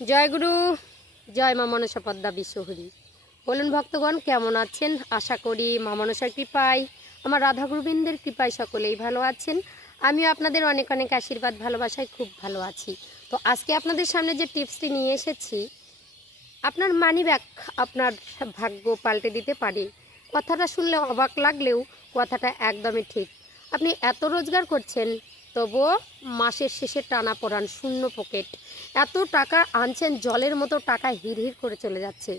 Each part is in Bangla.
জয় গুরু, জয় মা মনসা পদ্মা বিশ্বহরি। বলুন ভক্তগণ, কেমন আছেন? আশা করি মা মনসার কৃপায়, আমার রাধা গোবিন্দের কৃপায় সকলেই ভালো আছেন। আমিও আপনাদের অনেক অনেক আশীর্বাদ ভালোবাসায় খুব ভালো আছি। তো আজকে আপনাদের সামনে যে টিপসটি নিয়ে এসেছি, আপনার মানি ব্যাগ আপনার ভাগ্য পাল্টে দিতে পারে। কথাটা শুনলে অবাক লাগলেও কথাটা একদমই ঠিক। আপনি এত রোজগার করছেন, তবুও মাসের শেষে টানাপোড়ান, শূন্য পকেট। এত টাকা আনছেন, জলের মতো টাকা হিড়হিড় করে চলে যাচ্ছে।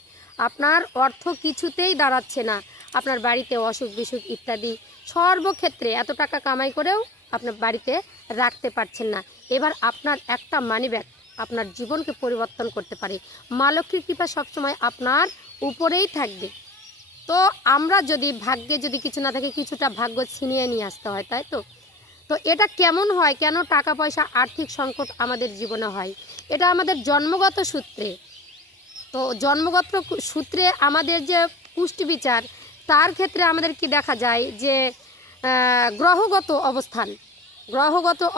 আপনার অর্থ কিছুতেই দাঁড়াচ্ছে না। আপনার বাড়িতে অসুখ বিসুখ ইত্যাদি সর্বক্ষেত্রে এত টাকা কামাই করেও আপনার বাড়িতে রাখতে পারছেন না। এবার আপনার একটা মানি ব্যাগ আপনার জীবনকে পরিবর্তন করতে পারে। মা লক্ষ্মীর কৃপা সবসময় আপনার উপরেই থাকবে। তো আমরা যদি ভাগ্যে যদি কিছু না থাকে, কিছুটা ভাগ্য ছিনিয়ে নিয়ে আসতে হয়, তাই তো। তো এটা কেমন হয়, কেন টাকা পয়সা আর্থিক সংকট আমাদের জীবনে হয়? এটা আমাদের জন্মগত সূত্রে। তো জন্মগত সূত্রে আমাদের যে পুষ্টি বিচার, তার ক্ষেত্রে আমাদের কি দেখা যায় যে গ্রহগত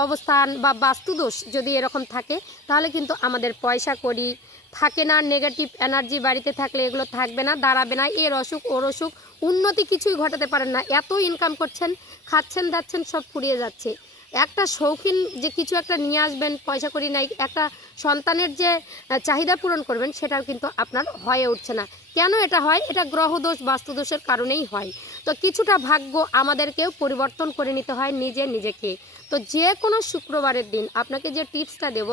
অবস্থান বা বাস্তুদোষ যদি এরকম থাকে, তাহলে কিন্তু আমাদের পয়সা কড়ি থাকে না। নেগেটিভ এনার্জি বাড়িতে থাকলে এগুলো থাকবে না, দাঁড়াবে না। এর অসুখ ওর অসুখ, উন্নতি কিছুই ঘটাতে পারেন না। এত ইনকাম করছেন, খাচ্ছেন দাচ্ছেন, সব ফুরিয়ে যাচ্ছে। একটা শৌখিন যে কিছু একটা নিয়ে আসবেন, পয়সা করি নাই, একটা সন্তানের যে চাহিদা পূরণ করবেন, সেটাও কিন্তু আপনার হয়ে উঠছে না। কেন এটা হয়? এটা গ্রহদোষ বাস্তুদোষের কারণেই হয়। তো কিছুটা ভাগ্য আমাদেরকেও পরিবর্তন করে নিতে হয় নিজেকে। তো যে কোনো শুক্রবারের দিন আপনাকে যে টিপসটা দেব,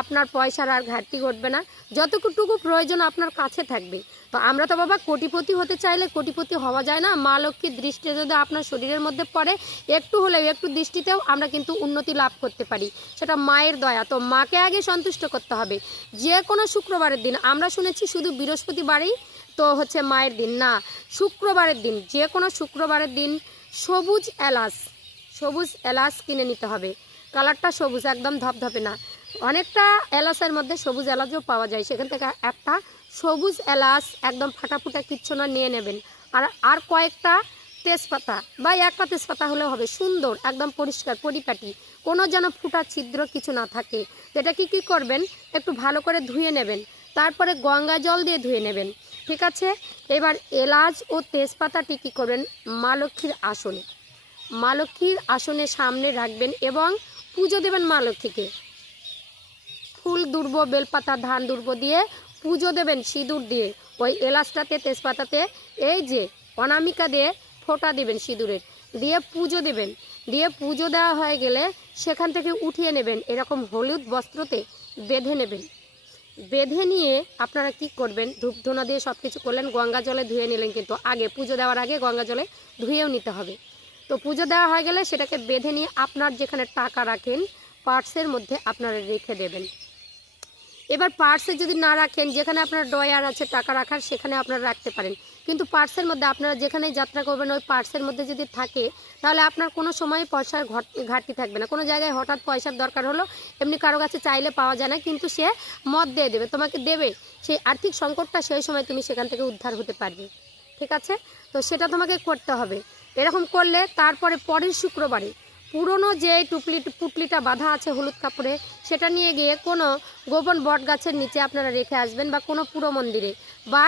আপনার পয়সার আর ঘাটতি ঘটবে না। যতটুকু প্রয়োজন আপনার কাছে থাকবে। তো আমরা তো বাবা কোটিপতি হতে চাইলে কোটিপতি হওয়া যায় না। মা লক্ষ্মীর দৃষ্টি যদি আপনার শরীরের মধ্যে পড়ে, একটু হলেও, একটু দৃষ্টিতেও আমরা কিন্তু উন্নতি লাভ করতে পারি। সেটা মায়ের দয়া। তো মাকে আগে সন্তুষ্ট করতে হবে। যে কোনো শুক্রবারের দিন, আমরা শুনেছি শুধু বৃহস্পতিবারেই তো হচ্ছে মায়ের দিন, না, শুক্রবারের দিন, যে কোনো শুক্রবারের দিন সবুজ এলাচ কিনে নিতে হবে। কালারটা সবুজ, একদম ধপধপে না। অনেকটা এলাচের মধ্যে সবুজ এলাচও পাওয়া যায়, সেখান থেকে একটা সবুজ এলাচ একদম ফাটাফুটা কিচ্ছু না নিয়ে নেবেন। আর কয়েকটা তেজপাতা বা একটা তেজপাতা হলেও হবে, সুন্দর একদম পরিষ্কার পরিপাটি, কোনো যেন ফুটা ছিদ্র কিছু না থাকে। যেটা কি করবেন, একটু ভালো করে ধুয়ে নেবেন, তারপরে গঙ্গা জল দিয়ে ধুয়ে নেবেন। ঠিক আছে। এবার এলাচ ও তেজপাতাটি কী করবেন, মা লক্ষ্মীর আসনে সামনে রাখবেন এবং পুজো দেবেন মা লক্ষ্মীকে। ফুল দুর্ব, বেলপাতা, ধান দুর্ব দিয়ে পুজো দেবেন, সিঁদুর দিয়ে। ওই এলাচটাতে, তেজপাতাতে এই যে অনামিকা দিয়ে ফোঁটা দেবেন সিঁদুরের, দিয়ে পুজো দেবেন। দিয়ে পুজো দেওয়া হয়ে গেলে সেখান থেকে উঠিয়ে নেবেন, এরকম হলুদ বস্ত্রতে বেঁধে নেবেন। বেঁধে নিয়ে আপনারা কি করবেন, ধূপ ধুনা দিয়ে সব কিছু করলেন, গঙ্গা জলে ধুয়ে নিলেন। কিন্তু আগে পুজো দেওয়ার আগে গঙ্গা জলে ধুয়েও নিতে হবে। তো পুজো দেওয়া হয়ে গেলে সেটাকে বেঁধে নিয়ে আপনার যেখানে টাকা রাখেন, পার্সের মধ্যে আপনারা রেখে দেবেন। এবার পার্সে যদি না রাখেন, যেখানে আপনার ডয়ার আছে টাকা রাখার, সেখানে আপনারা রাখতে পারেন। কিন্তু পার্সের মধ্যে আপনারা যেখানেই যাত্রা করবেন, ওই পার্সের মধ্যে যদি থাকে, তাহলে আপনার কোনো সময় পয়সার ঘাটতি থাকবে না। কোনো জায়গায় হঠাৎ পয়সার দরকার হলো, এমনি কারো কাছে চাইলে পাওয়া যায় না, কিন্তু সে মত দিয়ে দেবে, তোমাকে দেবে। সেই আর্থিক সংকটটা সেই সময় তুমি সেখান থেকে উদ্ধার হতে পারবে। ঠিক আছে। তো সেটা তোমাকে করতে হবে। এরকম করলে তারপরে পরের শুক্রবারে পুরনো যে পুটলিটা বাঁধা আছে হলুদ কাপড়ে, সেটা নিয়ে গিয়ে কোনো গোপন বট গাছের নিচে আপনারা রেখে আসবেন, বা কোনো পুরো মন্দিরে বা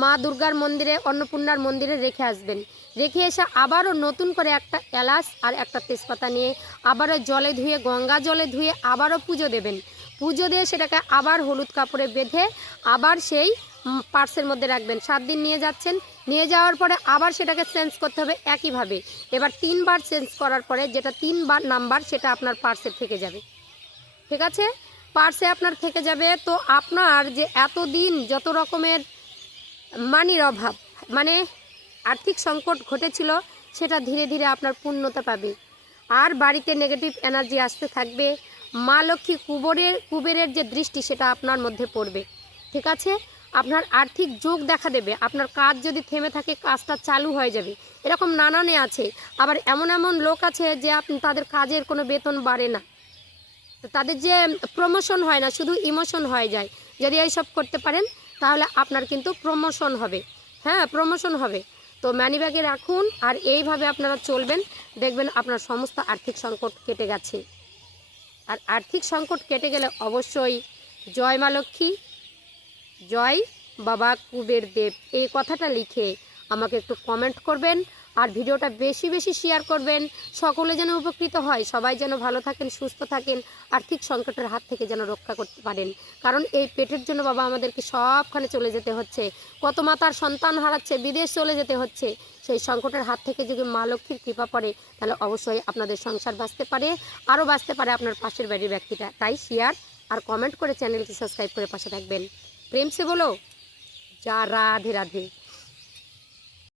মা দুর্গার মন্দিরে, অন্নপূর্ণার মন্দিরে রেখে আসবেন। রেখে এসে আবারও নতুন করে একটা এলাচ আর একটা তেজপাতা নিয়ে আবারও জলে ধুয়ে, গঙ্গা জলে ধুয়ে আবারও পুজো দেবেন। পুজো দিয়ে সেটাকে আবার হলুদ কাপড়ে বেঁধে আবার সেই পার্সের মধ্যে রাখবেন। 7 দিন নিয়ে যাচ্ছেন, নিয়ে যাওয়ার পরে আবার সেটাকে চেঞ্জ করতে হবে একইভাবে। এবার 3 বার চেঞ্জ করার পরে যেটা 3 বার নাম্বার, সেটা আপনার পার্সে থেকে যাবে। ঠিক আছে। পার্সে আপনার থেকে যাবে। তো আপনার যে এতদিন যত রকমের মানির অভাব, মানে আর্থিক সংকট ঘটেছিল, সেটা ধীরে ধীরে আপনার পূর্ণতা পাবে। আর বাড়িতে নেগেটিভ এনার্জি আসতে থাকবে। মা লক্ষ্মী কুবেরের যে দৃষ্টি, সেটা আপনার মধ্যে পড়বে। ঠিক আছে। আপনার আর্থিক যোগ দেখা দেবে। আপনার কাজ যদি থেমে থাকে, কাজটা চালু হয়ে যাবে। এরকম নানানে আছে। আবার এমন এমন লোক আছে যে তাদের কাজের কোনো বেতন বাড়ে না, তাদের যে প্রমোশন হয় না, শুধু ইমোশন হয়ে যায়। যদি এইসব করতে পারেন, তাহলে আপনার কিন্তু প্রমোশন হবে। হ্যাঁ, প্রমোশন হবে। তো মানি ব্যাগে রাখুন, আর এইভাবে আপনারা চলবেন, দেখবেন আপনার সমস্ত আর্থিক সংকট কেটে গেছে। আর আর্থিক সংকট কেটে গেলে অবশ্যই জয় মা লক্ষ্মী, জয় বাবা কুবের দেব এই কথাটা লিখে আমাকে একটু কমেন্ট করবেন আর ভিডিওটা বেশি বেশি শেয়ার করবেন। সকলে যেন উপকৃত হয়, সবাই যেন ভালো থাকেন, সুস্থ থাকেন, আর্থিক সংকটের হাত থেকে যেন রক্ষা করতে পারেন। কারণ এই পেটের জন্য বাবা আমাদেরকে সবখানে চলে যেতে হচ্ছে, কত মাতার সন্তান হারাচ্ছে, বিদেশ চলে যেতে হচ্ছে। সেই সংকটের হাত থেকে যদি মা লক্ষ্মীর কৃপা পড়ে তাহলে অবশ্যই আপনাদের সংসার বাঁচতে পারে, আরও বাঁচতে পারে আপনার পাশের বাড়ির ব্যক্তিটা। তাই শেয়ার আর কমেন্ট করে চ্যানেলটি সাবস্ক্রাইব করে পাশে থাকবেন। প্রেম সে বলো, যা রাধে রাধে।